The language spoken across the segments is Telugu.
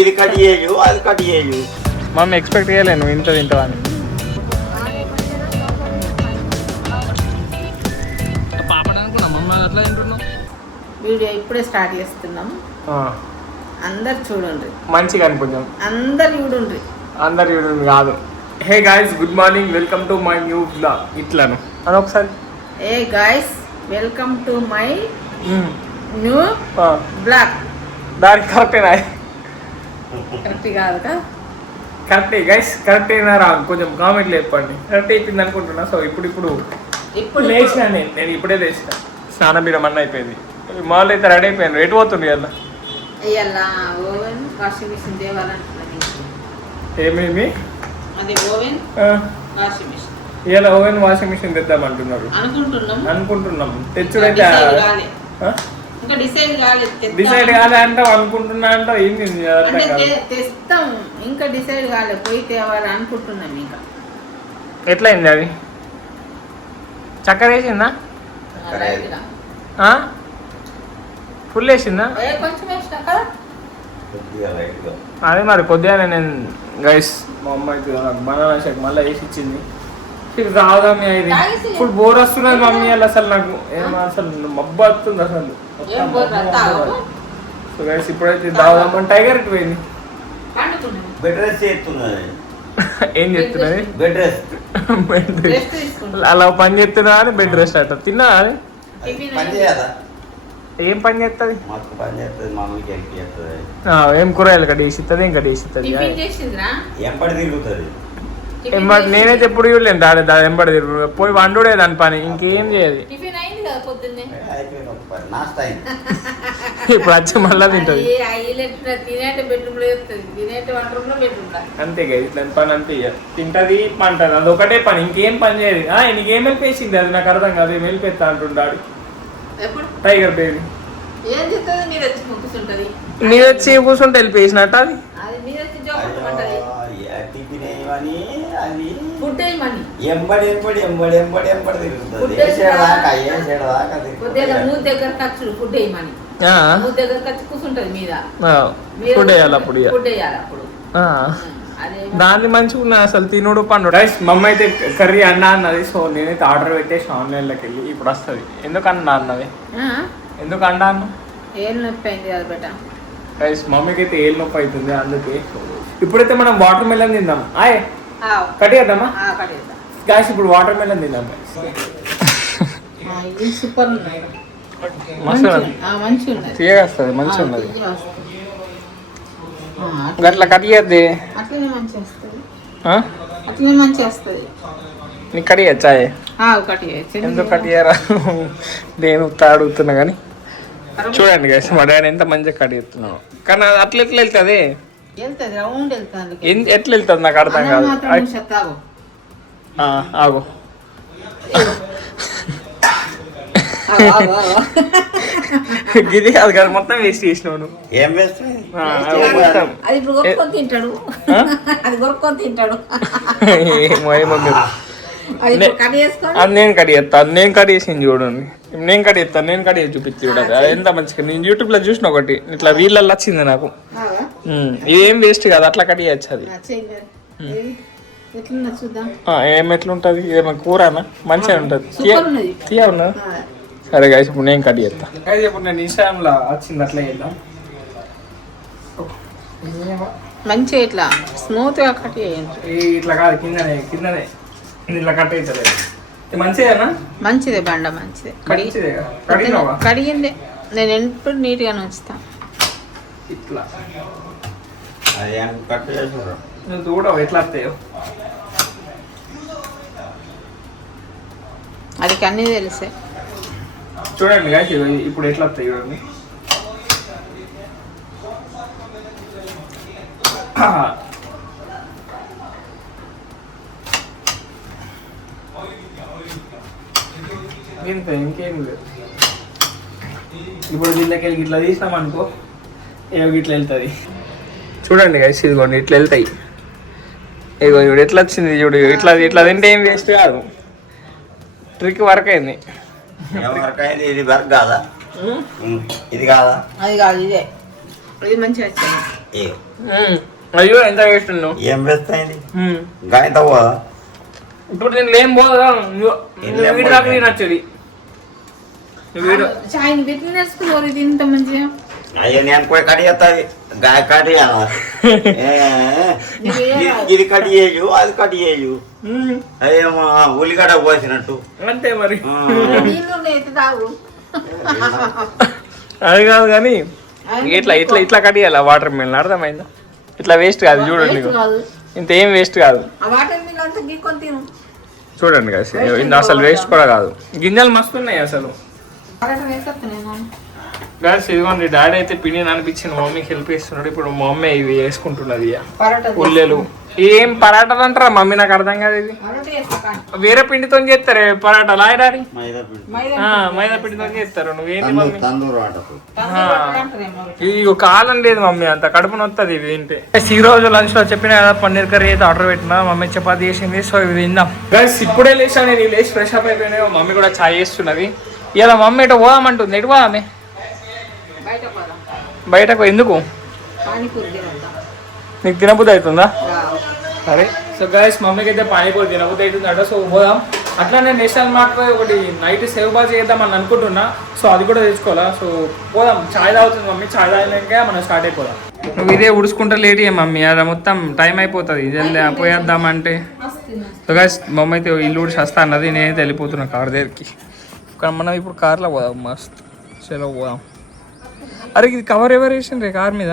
ఇది కట్ చేయు, అది కట్ చేయు. మమ్మీ ఎక్స్పెక్ట్ చేయలేను ఇంత తింటావని. వీడియో ఇప్పుడే స్టార్ట్ చేస్తున్నాం. అందరు చూడండి, మంచిగా అనుకుందాం. అందరు చూడండి, అందరు చూడండి కాదు. Hey guys, good morning, welcome to my new blog. ఇట్లాను అని ఒకసారి. Hey guys, welcome to my new blog. దానికి కరెక్టేనా? కరెక్ట్ కాదుగా? కరెక్టే గైస్, కరెక్ట్ అయినా రా కొంచెం కామెంట్లు చెప్పండి. కరెక్ట్ అయిపోయింది అనుకుంటున్నా. సో ఇప్పుడు లేచిన నేను ఇప్పుడే లేచిన. స్నానం మీద మన్న అయిపోయింది. మామూలు అయితే రెడీ అయిపోయాను. ఎటు పోతుంది అలా? ఇవాళ ఓవెన్ వాషింగ్ మిషన్ తేవాలంటున్నాను. ఏమేమి? అది ఓవెన్ వాషింగ్ మిషన్. ఇవాళ ఓవెన్ వాషింగ్ మిషన్ తెద్దామంటున్నారు. అనుకుంటున్నాం. తెచ్చుడైతే ఇంకా డిసైడ్ కాలే అంటావు, అనుకుంటున్నా అంటావు. ఏంటి తెస్తాం, ఇంకా డిసైడ్ కాలే. పోయి తేవాలి అనుకుంటున్నాం. ఇంకా ఎట్లయింది అది? చక్కెర వేసిందా? ఫుల్ వేసిందా? కొంచెం వేసినా కదా. అదే మరి కొద్దిగా నేను గైస్ మా అమ్మ అయితే బనానా షేక్ మళ్ళీ వేసి ఇచ్చింది. రాదామి అయింది. ఇప్పుడు బోర్ వస్తున్నది మమ్మీ. వాళ్ళు అసలు నాకు అసలు మబ్బు వస్తుంది అసలు. సో గైస్ ఇప్పుడైతే దాదామని టైగర్ ఇటు పోయింది. బెడ్ రెస్ట్ చేస్తున్నది. ఏం చెప్తున్నది? Bed rest. అలా పని చేస్తున్నా అని బెడ్ రెస్ట్ అట్ట. తిన్నా అని పని చేయాలా? ఏం పని చేస్తుంది? మాకు పని చేస్తుంది, మమ్మీకి హెల్ప్ చేస్తుంది. ఏం కూరగాయలు కడిగిస్తుంది, ఏం కడిగిస్తుంది. ఎంబడి తిరుగుతుంది. నేనైతే ఎప్పుడు చూడలేను దాని ఎంబడి తిరుగు. పోయి వండుడే దాని పని, ఇంకేం చేయదు. ఇప్పుడు వచ్చి మళ్ళా తింటది. అంతే కదా, ఇట్లా పని అంతే. తింటది, పంటది, అది ఒకటే పని, ఇంకేం పని చేయదు. నీకేం వెళ్ళిపేసింది అది నాకు అర్థం కాదు. ఏం వెళ్ళిపోతా అంటుండాడు టైగర్ బేబీ. నీ వచ్చి కూర్చుంటే వెళ్ళిపోయినట్టు అది. ఫుడ్ వేయాలి అప్పుడు. దాన్ని మంచిగా ఉన్నా అసలు తినుడు పండు. రైస్ మమ్మ అయితే కర్రీ అన్నా అన్నది. సో నేనైతే ఆర్డర్ పెట్టేసి ఆన్లైన్లోకి వెళ్ళి ఇప్పుడు వస్తుంది. ఎందుకు అన్నా అన్నది? ఎందుకు అండా అన్న? ఏళ్ళు నొప్పి అయింది కదా బేట. రైస్ మమ్మీకి అయితే ఏళ్ళు నొప్పి అవుతుంది. అందుకే ఇప్పుడైతే మనం వాటర్ మెలన్ తిందాం. కట్ చేద్దామా గాయస్? ఇప్పుడు వాటర్ మెలన్ తిందాం. సూపర్ తీయగా వస్తుంది, మంచిగా ఉన్నది. గట్లా కట్ చేయద్ది. నీకు కట్ చేయచ్చా? ఎందుకు కట్ చేయరా? నేను అడుగుతున్నా కానీ చూడండి గైస్, మా డాడీ ఎంత మంచిగా కట్ చేస్తున్నాడు. కానీ అట్లా ఎట్లా వెళ్తుంది? ఎట్లా వెళ్తుంది నాకు అర్థం కాదు. ఆగు, గిది అది కాదు, మొత్తం వేస్ట్ చేసినావు నువ్వు. ఏం వేస్ట్? అది నేను కట్ చేస్తా. అది నేను కట్ చేసింది చూడండి. నేను కట్ చేస్తాను, నేను కట్ చేసి చూపించి చూడాలి. అది ఎంత మంచిగా. నేను యూట్యూబ్లో చూసిన ఒకటి ఇట్లా రీళ్ళల్లో వచ్చింది నాకు. ఇదేం వేస్ట్ కాదు, అట్లా కట్ చేయచ్చు. అది ఏం ఎట్లుంటది? ఏమన్నా కూరనా? మంచిగా ఉంటుంది, తీయ ఉన్నది. సరే గాయస్, ఇప్పుడు నేను కట్ చేస్తా. ఇప్పుడు నేను ఇన్స్టాగ్రామ్లో వచ్చింది అట్లా చేద్దాం. మంచిగా ఇట్లా స్మూత్ గా కట్ చేయండి. ఇట్లా కాదు, కిందనే ఇట్లా కట్ అవుతుంది. మంచిదేనా? మంచిదే బండ, మంచిదే. కడిగిందే. నేను ఎప్పుడు నీట్గా ఉంచుతా. ఇట్లా కట్ నువ్వు చూడవు ఎట్లా వస్తాయో. అది అన్నీ తెలిసే. చూడండి గాయస్, ఇప్పుడు ఎట్లా వస్తాయి చూడండి. ఇంకేం లేదు. ఇప్పుడు దీనిలోకి వెళ్ళి ఇట్లా తీసినాం అనుకో, ఏవో ఇట్లా వెళ్తుంది. చూడండి గైస్, ఇదిగోండి ఇట్లా వెళ్తాయి. ఇదిగో ఇప్పుడు ఎట్లా వచ్చింది చూడు. ఇట్లా ఇట్లా తింటే ఏం వేస్ట్ కాదు. ట్రిక్ వర్క్ అయింది. ఇది వర్క్ కాదా? ఇది కాదా? అది కాదు, ఇదే. ఇది మంచిగా వచ్చింది. అయ్యో ఎంత వేస్ట్ ఉన్నావు. ఏం వేస్ట్ అయింది? గాయంత పోదా? ఇప్పుడు నేను ఏం పోదా వీడి దాకా నేను వచ్చేది చాయ్ని పెట్టి నేర్చుకున్నారు. ఇది ఇంత మంచిగా. అయ్యో నేను పోయి కడి చేస్తావి గాయ కడి ఇది కడి చేయు అది కడి చేయు. అయ్యేమో ఉల్లిగడ్డ పోసినట్టు అంతే మరి. తాగు. అది కాదు కానీ ఇట్లా ఇట్లా ఇట్లా కట్ చేయాలి వాటర్ మిల్. అర్థమైందా? ఇట్లా వేస్ట్ కాదు చూడండి. ఇంత ఏం వేస్ట్ కాదు చూడండి కదా. ఇది అసలు వేస్ట్ కూడా కాదు. గింజలు మస్తు ఉన్నాయి అసలు. గాయస్ ఇదిగోండి డాడీ అయితే పిండి అనిపించింది. మమ్మీకి హెల్ప్ చేస్తున్నాడు. ఇప్పుడు మమ్మీ ఇవి వేసుకుంటున్నది ఉల్లెలు. ఏం పరాటాలు అంటారా మమ్మీ? నాకు అర్థం కాదు. ఇది వేరే పిండితో చేస్తారే పరాటాలు. డాడీ మైదా పిండితో చేస్తారు. నువ్వేంటి మమ్మీ? ఇది ఒక కాలం లేదు మమ్మీ, అంత కడుపు నొత్తది ఇది తింటే. ఈ రోజు లంచ్ లో చెప్పిన కదా పన్నీర్ కర్రీ అయితే ఆర్డర్ పెట్టినా. మమ్మీ చపాతి చేసింది. సో ఇవి తిందాం. గైస్ ఇప్పుడే లేచాను నేను. లేచి ఫ్రెష్ అప్ అయిపోయినాయి. మమ్మీ కూడా చాయ్ చేస్తున్నది. ఇలా మమ్మీ ఇటు పోదామంటుంది. ఎటు పోదామే? బయటకు. ఎందుకు? నీకు తినబుద్ధి అవుతుందా? సరే. సో గైస్ మమ్మీకి అయితే పానీపూరి తినబుద్ధి అవుతుందట. సో పోదాం. అట్లానే నేషనల్ మార్ట్ పోయి ఒకటి నైట్ సేవ్ బాగా చేద్దాం అని అనుకుంటున్నా. సో అది కూడా తెచ్చుకోవాలా. సో పోదాం. చాయ్ తాగుతుంది మమ్మీ. చాయ్ తాగినాక మనం స్టార్ట్ అయిపోదాం. నువ్వు ఇదే ఉడుచుకుంటా లేట్ అయ్యా మమ్మీ. అది మొత్తం టైం అయిపోతుంది. జల్దీ పోయేద్దామంటే. సో గైస్ మమ్మీ అయితే ఇల్లు ఊడిచి వస్తా అన్నది. నేనైతే వెళ్ళిపోతున్నా కార్ దగ్గరికి. మనం ఇప్పుడు కార్లో పోదాం. మస్త్ చలో పోదాం. అరే ఇది కవర్ ఎవరు వేసిండ్రే కార్ మీద?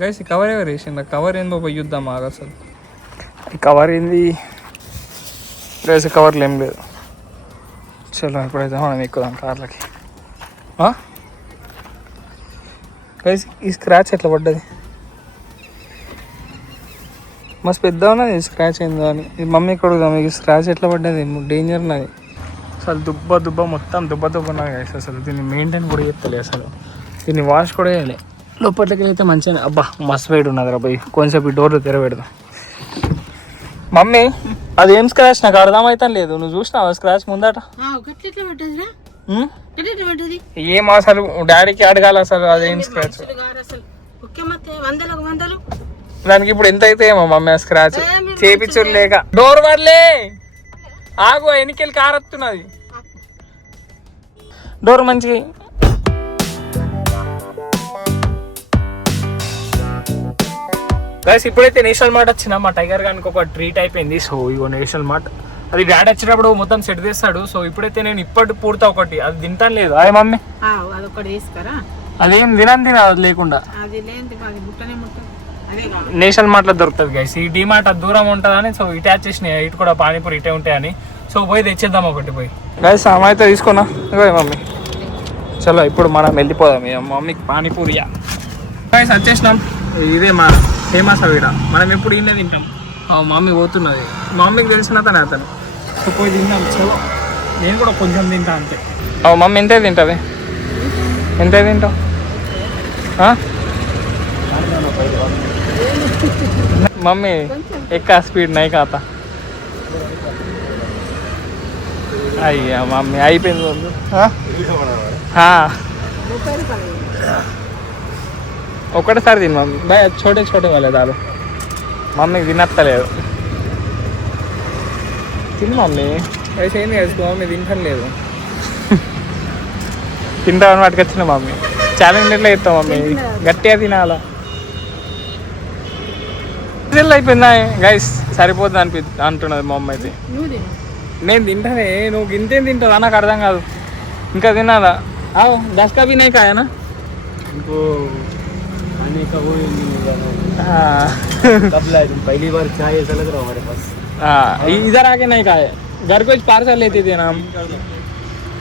గైస్ ఈ కవర్ ఎవరు వేసిండ్రు? కవర్ ఏందో పోయిద్దాం ఆగా. అసలు ఈ కవర్ ఏంది? గైస్ కవర్లు ఏం లేదు. చలో ఇప్పుడైతే మనం ఎక్కుదాం కార్లకి. గైస్ ఈ స్క్రాచ్ ఎట్లా పడ్డది? మస్తు పెద్ద ఉన్నది స్క్రాచ్ ఏందో అని. ఇది మమ్మీ కొడుకుదాం. మీకు స్క్రాచ్ ఎట్లా పడ్డది? డేంజర్ ఉన్నది అసలు. దుబ్బ మొత్తం దుబ్బ ఉన్నది గైస్. అసలు దీన్ని మెయింటైన్ కూడా చేస్తలే అసలు. దీన్ని వాష్ కూడా చేయాలి. లోపలికి అయితే మంచిగా. అబ్బా మస్తు వెయిట్ ఉన్నది రా పోయి. కొంచెం ఈ డోర్లు తెరబెడదాం. మమ్మీ అదేం స్క్రాచ్ నాకు అర్థమైతే లేదు. నువ్వు చూసినావా స్క్రాచ్ ముందట? ఏం అసలు డాడీకి అడగాలి అసలు అదేం స్క్రాచ్. దానికి ఇప్పుడు ఎంత అయితే ఏమో మమ్మీ ఆ స్క్రాచ్ చేపించుడు లేక. డోర్ వాడలే ఆగు. ఎన్నికెళ్ళి కార్ వస్తున్నది. డోర్ మంచిగా. గైస్ ఇప్పుడైతే నేషనల్ మార్ట్ వచ్చిన మా టైగర్ గానికి ఒక ట్రీట్ అయిపోయింది. సో ఇగో నేషనల్ మార్ట్. అది డాడీ వచ్చినప్పుడు మొత్తం సెట్ చేస్తాడు. సో ఇప్పుడైతే నేను ఇప్పటి పూర్తి ఒకటి అది తింటాను లేదు. అదే మమ్మీ అదేం తినది లేకుండా నేషనల్ మార్ట్ లో దొరుకుతుంది గైస్. ఈ డిమార్ట్ అది దూరం ఉంటుందని సో ఇటు వచ్చేసినాయి. ఇటు కూడా పానీపూరి ఇటే ఉంటాయని. సో పోయి తెచ్చేద్దాం ఒకటి పోయి. గైస్ అమ్మ అయితే తీసుకున్నా. ఇగో మమ్మీ చలో ఇప్పుడు మనం వెళ్ళిపోదాం. మమ్మీకి పానీపూరియా. గైస్ వచ్చేసినాం. ఇదే మా ఫేమస్ అవిడ. మనం ఎప్పుడు ఇన్నే తింటాం. మమ్మీ పోతున్నది. మమ్మీకి తెలిసిన అతను పోయి తింటాం. చలో నేను కూడా కొంచెం తింటా అంతే. మమ్మీ ఎంతే తింటావే? ఎంత తింటావు? మమ్మీ ఎక్కా స్పీడ్ నై కాతా. అయ్యా మమ్మీ అయిపోయింది మమ్మీ. ఒకటేసారి తిని మమ్మీ. బాయ్ छोटे छोटे वाले दारू. మమ్మీకి తినత్తలేదు. తిని మమ్మీ. వయసు ఏంది వేసుకో మమ్మీ. తింటలేదు. తింటామని పట్టుకొచ్చిన మమ్మీ. ఛాలెంజ్ ఎట్లా చెప్తావు మమ్మీ? గట్టిగా తినాలా. అయిపోయిందా గైస్? సరిపోతుంది అంటున్నది మా అమ్మ అయితే. నేను తింటానే. నువ్వు గింతేం తింటావా? నాకు అర్థం కాదు. ఇంకా తినాలా? దస్కా भी नहीं खाया ना? पहली बार चाय ऐसा लग रहा हमारे पास. इधर आके नहीं खाए. घर को पार्सल लेते थे ना हम.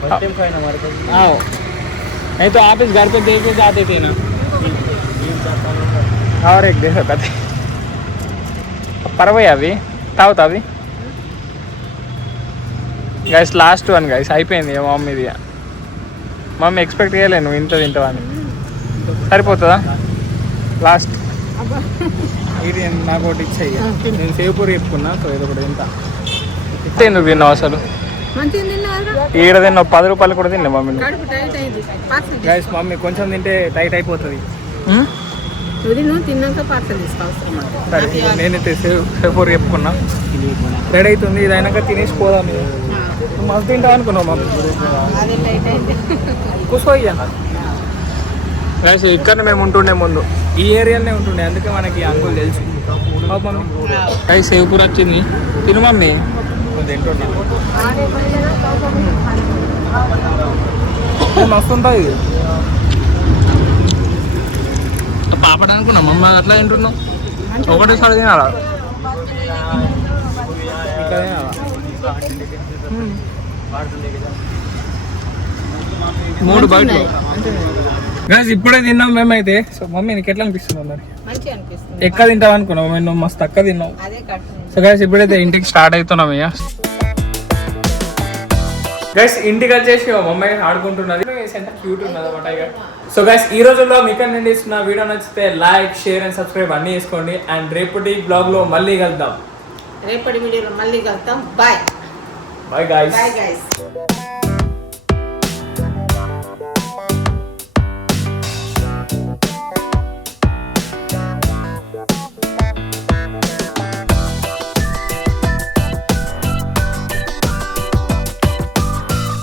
फर्स्ट टाइम खाए ना हमारे पास. आओ नहीं तो आप इस घर पे दे के जाते थे ना. और एक दे सकते परवई అవి తాగుతా. అవి గైస్ లాస్ట్ వన్ గైస్ అయిపోయింది. మమ్మీది. మమ్మీ ఎక్స్పెక్ట్ చేయలేను నువ్వు ఇంత తింటావని. సరిపోతుందా? లాస్ట్ ఇది నాకు ఒకటి ఇచ్చాయి. నేను సేవ్ పూరి చెప్పుకున్నా. సో ఇది ఒకటి తింటా. ఇంత ఎందుకు తిన్నావు అసలు? మంచిగా తిన్నారా? ఈడ తిన్నా 10 రూపాయలు కూడా తిన్నా మమ్మీ. కడుపు టైట్ అయింది. పార్సల్ గైస్ మమ్మీ కొంచెం తింటే టైట్ అయిపోతుంది. నువ్వు తిన్నాక పార్సల్ తీసుకోవసరం. సరే నేనైతే సేఫోర్ చెప్పుకున్నా. రెడీ అవుతుంది, ఇది అయినాక తినేసి పోదాం. మస్తు తింటా అనుకున్నావు మమ్మీ. అదే టైట్ అయింది. కూర్చోయ్యా గైస్. ఇక్కడ మేము ఉంటుండే ముందు ఈ ఏరియాలోనే ఉంటుండే, అందుకే మనకి అంకుల్ తెలుసు. మమ్మీ గైస్ సేవ్పూర్ వచ్చింది, తిను మమ్మీ. తింటున్నా మస్తు ఉంటుంది ఇది. పాపడ అనుకున్నా మమ్మ, అట్లా తింటున్నావు. ఒకటేసారి తినాలా? ఇట్లా తినాలా? 3 బయట గైస్ ఇప్పుడే తిన్నాం మేమైతే. సో మమ్మీ నీకు ఎట్లా అనిపిస్తుంది మరి? మంచిగా అనిపిస్తుంది. ఎక్క తింటావు అనుకున్నావు, నువ్వు మస్తు తక్కువ తిన్నావు. అదే కట్టు. సో గైస్ ఇప్పుడైతే ఇంటికి స్టార్ట్ అవుతున్నాం ఇక. గైస్ ఇంటికి వచ్చేసి మమ్మీ ఆడుకుంటున్నది. ఎంత క్యూట్ ఉన్నది అన్నమాట ఇక. సో గైస్ ఈ రోజుల్లో మీకు నుండి ఇస్తున్న వీడియో నచ్చితే లైక్, షేర్ అండ్ సబ్స్క్రైబ్ అన్నీ చేసుకోండి. అండ్ రేపటి బ్లాగ్ లో మళ్ళీ కలుద్దాం. రేపటి వీడియోలో మళ్ళీ కలుద్దాం. Bye bye guys. Bye guys.